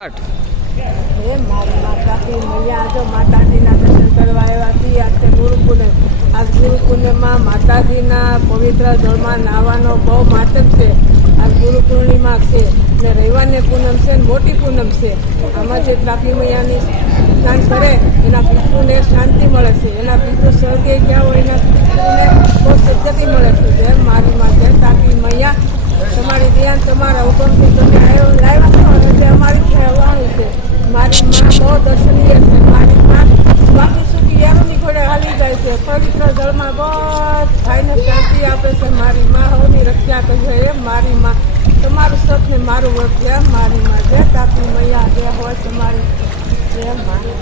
હે મારી માતાજી મૈયા જો માતાજીના દર્શન કરવા આવ્યા છીએ. આજે ગુરુ પૂનમ. આ ગુરુ પૂનમમાં માતાજીના પવિત્ર જળમાં નાહવાનો બહુ માતમ છે. આ ગુરુ પૂર્ણિમા છે ને રવિવારની પૂનમ છે ને મોટી પૂનમ છે. આમાં જે ત્રાપી મૈયાની સ્નાન કરે એના પિતૃને શાંતિ મળે છે. એના પિતૃ સ્વર્ગે ગયા હોય એના પિતૃને બહુ સદ્ગતિ મળે છે. જેમ મારી માં જેમ ત્રાપી મૈયા તમારી ધ્યાન તમારા હુકમથી તમે લાવ્યા છો અને તે અમારી કહેવાનું છે. મારી માં બહુ દર્શનીય છે. મારી માં બાકી સુધી યારોની ઘોડે હાલી જાય છે. પવિત્ર જળમાં બસ ભાઈને શાંતિ આપે છે. મારી માં હવની રક્ષા કરે છે. મારી માં તમારું સત ને મારું વર્ત છે. મારી માં જે તાપી મૈયા જે હોય તમારી જે મારી